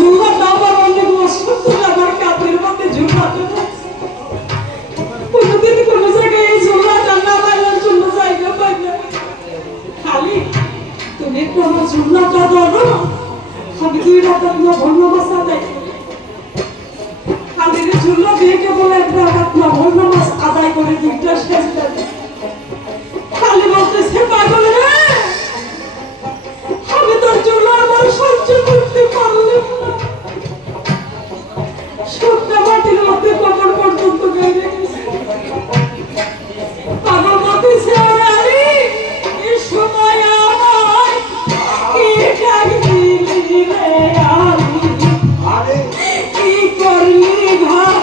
ঝুলাটা আমার অনেক মশক্ত আমার কাপের মধ্যে ঝুলাতে কোনোদিন কোনো জায়গায় এই ঝুলাটা না পাইলাম জন্য জায়গা পাই না খালি তুমি একটু আমার ঝুলাটা ধরো আমি 2 রাত ভর্ণ মাছ আদায় খালি ঝুলা দিয়ে কেবল 1 রাত ভর্ণ মাছ আদায় করে 2টা শেষ করে খালি বলতেছে পাগল রে আমি তোর জন্য আমার সহ্য করতে পারলাম না সত্যি মাটির মধ্যে কবর পর্যন্ত গেড়ে গেছে পাগল বলতেছে আরে এই সময় আমায় কি ডাক দিলি রে আরে কি করলি ঘর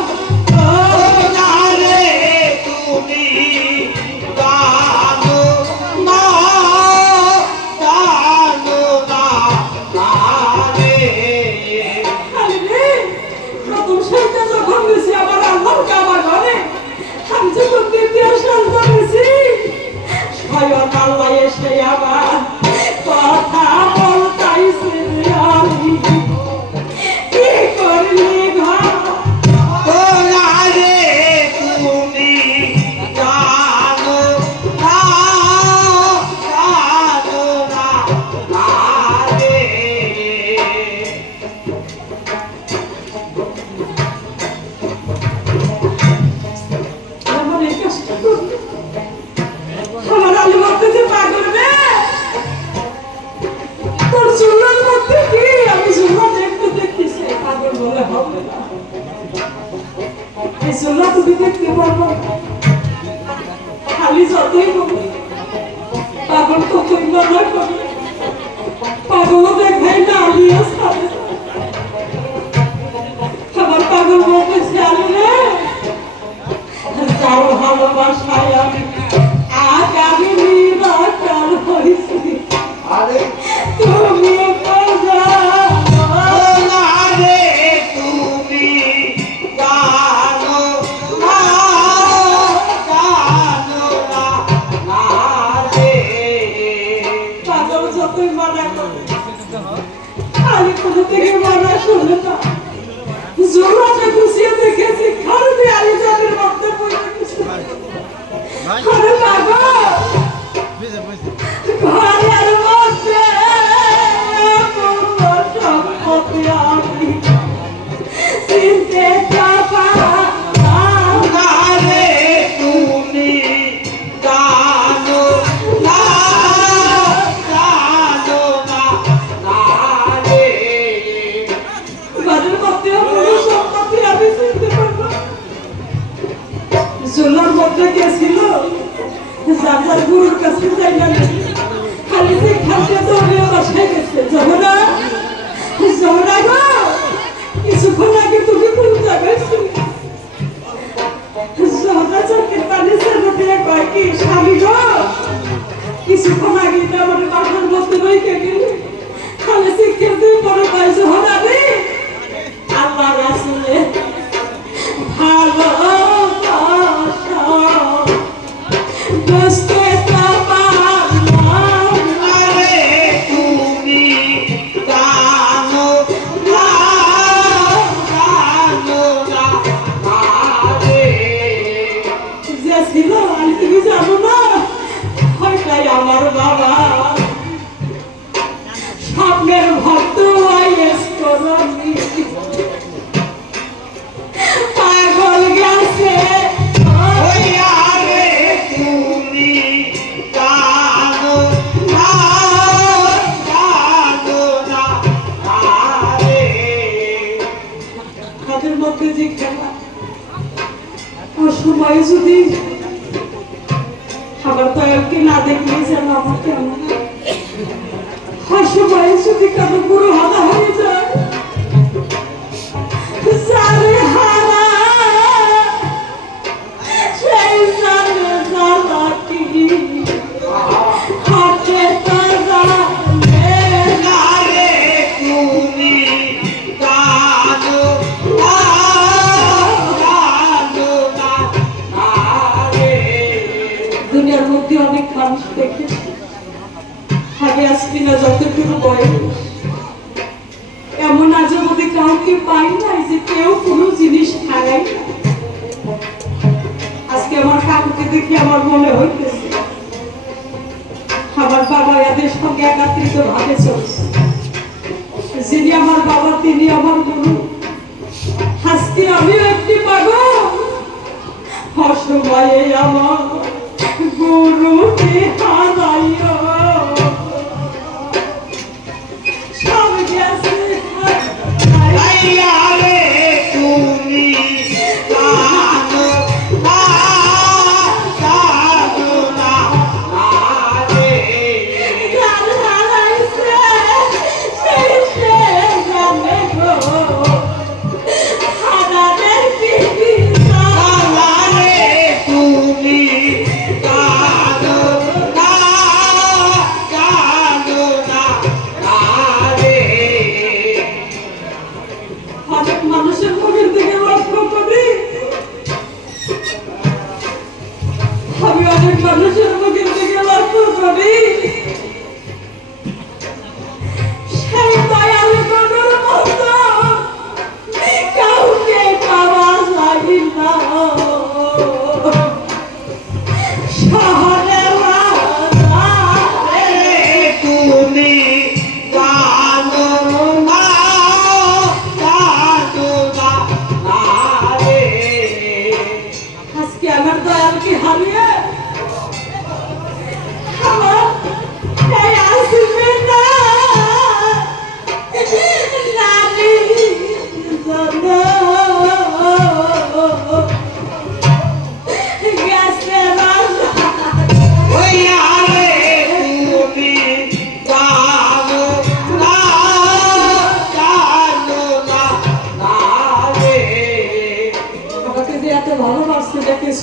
খালি যতই বলি পাগল কতই মানা করে পাগলও দেখাই না আলিয়া সাথে আমার পাগল বলতেছে আলিয়া যাও ভালোবাসায় আমি আগামী নিরাকার হয়েছি আরে তুমি জোড়াটা গুছিয়ে দেখেছি খারুতে আলি জানের মধ্যে পড়ে গেছে আরে বাবা ঘরের মধ্যে সম্পত্তি আমি চিনতে পাবা আরে তুমি জানো না জানো না না রে ঘরের মধ্যে জোলার মধ্যে গেছিল যাবার গুরুর কাছে যাই না খালি যে খাদ্যে দৌড়ে বাসায় গেছে জহরা জহরা গো কিছুক্ষণ আগে তুমি কোন জায়গায় ছিলে জহরা চোখের পানি ছেড়ে দিয়ে কয় কি স্বামী গো কিছুক্ষণ আগে তো আমার বাসার মধ্যে রইকে গেলে খালি শিক্ষা দিয়ে পরে পাই জহরা রে আল্লাহ রাসূলে ভালো আমার বাবা স্বপ্নের ভক্ত পাগল গেছে তুমি জানো না জানো না তাদের মধ্যে যে খেলা ও সময় যদি আবার তো একদিন না দেখলেই যেন আমার কেমন সময় যদি কারো গুরু হারা হয়ে যায় হারা সেই হাতে তুমি জানো দুনিয়ার মধ্যে অনেক মানুষ দেখেছি আগে আসবি না যতটুকু বয়স এমন আজও মধ্যে কি পাই নাই যে কেউ কোনো জিনিস হারাই না। আজকে আমার কাকুকে দেখে আমার মনে হইতেছে আমার বাবা এদের সঙ্গে একাত্রিত ভাবে চলছে। যিনি আমার বাবা তিনি আমার গুরু। আজকে আমিও একটি পাগল, অসময়ে আমার গুরুকে হারাইয়া সব গেছে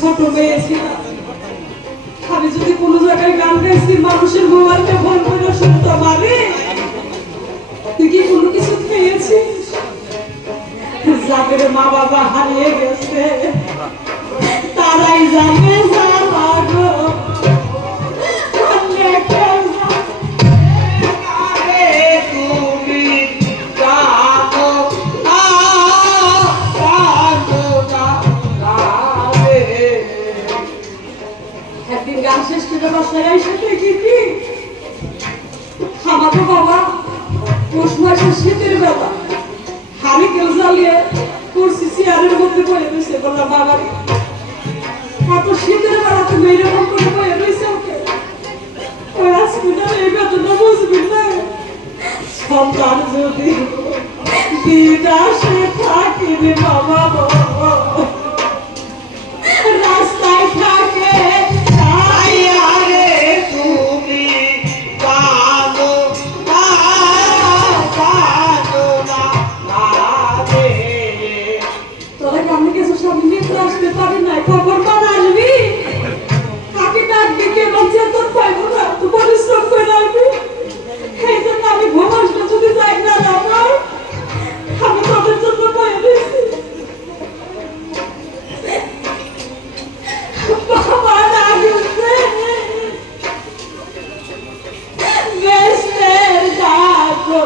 ছোট মেয়ে ছিলাম। আমি যদি কোনো জায়গায় গান গাইছি মানুষের মোবাইলটা ফোন করে শুনতাম, আরে তুই কি কোনো কিছু খেয়েছিস? যাদের মা বাবা হারিয়ে গেছে তারাই জানে জ্বালা গো। গান শেষ করে বাসায় এসে দেখি কি আমাকে বাবা পৌষ মাসের শীতের বেলা হাড়ি কেউ জ্বালিয়ে করছি চেয়ারের মধ্যে বয়ে রয়েছে। বললাম বাবা এত শীতের বেলা তুমি এরকম করে বয়ে রয়েছে ওকে, ওই হসপিটাল এই বেতনটা বুঝবি না। সন্তান যদি বিদেশে থাকি রে বাবা, রাস্তায় থাকে আসতে পারি না, খবর পান আসবি কাকে ডাকবি কে বলছে তোর পাইব না, তো পরিশ্রম করে আসবি। এই জন্য আমি ঘুম আসলে যদি যাই না আমার আমি তোদের জন্য বয়ে দিয়েছি। বাবা ডাকছে বেশের ডাকো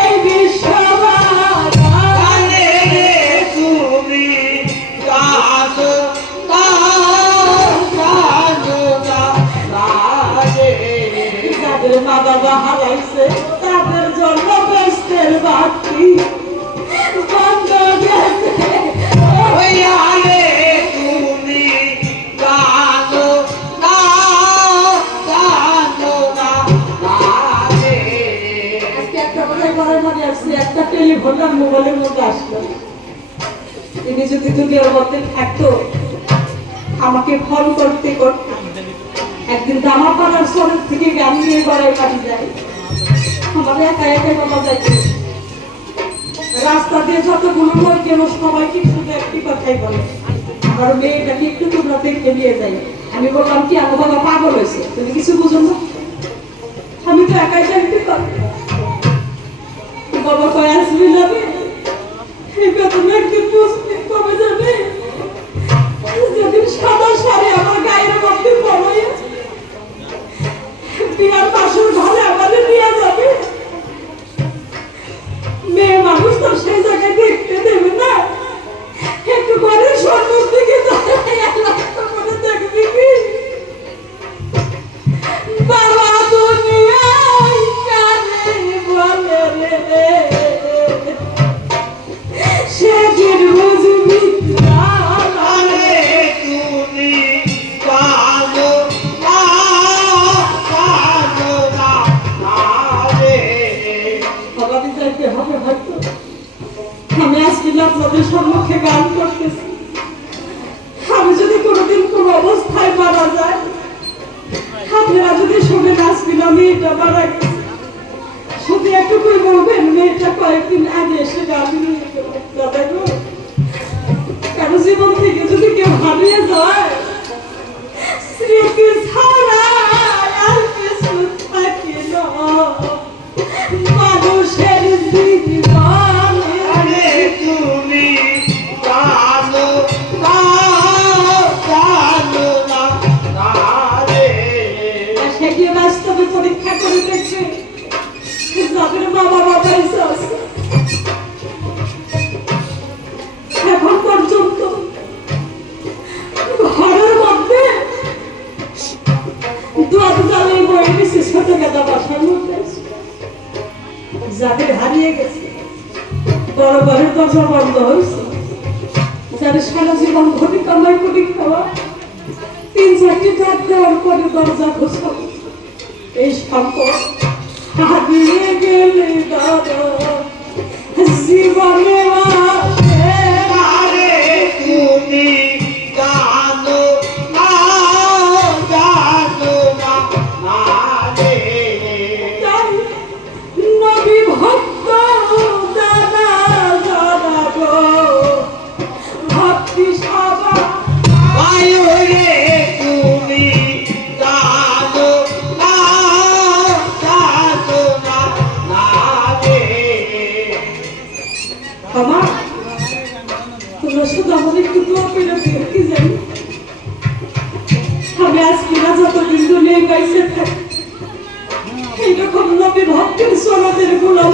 এই বিশ্ব মা বাবা হারাইছে তাদের জন্য বেস্তের বাতি বন্ধ গেছে। তুমি জানো না জানো না আজকে একটা কথাই বলার মনে আসছে, একটা টেলিফোন আর মোবাইলের মধ্যে আসলো। তিনি যদি দুনিয়ার মধ্যে থাকতো আমাকে ফোন করতে করতে একদিন দামাপাড়ার শহর থেকে গান নিয়ে গড়াই বাড়ি যায়। আমাদের একা একা বাবা যাইতে রাস্তা দিয়ে যতগুলো লোক গেল সবাইকে শুধু একটি কথাই বলে, আমার মেয়েটাকে একটু তোমরা দেখে নিয়ে যাই। আমি বললাম কি আমার বাবা পাগল হয়েছে, তুমি কিছু বুঝো না? আমি তো একাই যাইতে পারি। বাবা কয় আসবি না রে, এই বেতন একদিন বুঝবি কবে যাবে। যেদিন সাদা শাড়ি আমার গায়ের মধ্যে পড়াই বিয়ার বাসুর ঘরে আমাদের নিয়ে যাবে। আপনাদের সম্মুখে গান করতেছি। আমি যদি কোনোদিন কোনো অবস্থায় মারা যায়, আপনারা যদি শুনে নাচবেন আমি এটা মারা গেছি, শুধু একটুকুই বলবেন মেয়েটা কয়েকদিন আগে এসে গান নিয়ে গেল। দাদা গো, কারো জীবন থেকে যদি কেউ হারিয়ে যায়, স্মৃতি ছাড়া আর কিছু থাকে না। মানুষের জীবনে আরে তুমি জানো না, জানো না, না রে। সে কি বাস্তবে পরীক্ষা করে দেখছে যাদের বাবা বেঁচে আছে। এখন পর্যন্ত ঘরের মধ্যে দুয়ার জালে বয়ে গেছে ছোট গাদা বাসার মধ্যে। যাদের হারিয়ে গেছে, বড় ঘরের দরজা বন্ধ হয়েছে, যাদের সারা জীবন ঘটি কামাই করে খাওয়া, 3-4টি ডাক দেওয়ার পরে দরজা খোঁজা, এই সম্পদ হারিয়ে গেলে দাদা জীবনে আসে না। আরে তুমি জানো না, জানো না, না রে। তাই নবী ভক্ত দাদা দাদা গো, ভক্তি সভা বায়ু রে তুমি জানো না, জানো না, না রে। বাবা, তোমরা শুধু আমার একটু দোয়া করে দিও, কি জানি আমি আজকে না যতদিন দুনিয়ায় পাইছে থাকি এইরকম নবী ভক্তের সনাতের গোলাম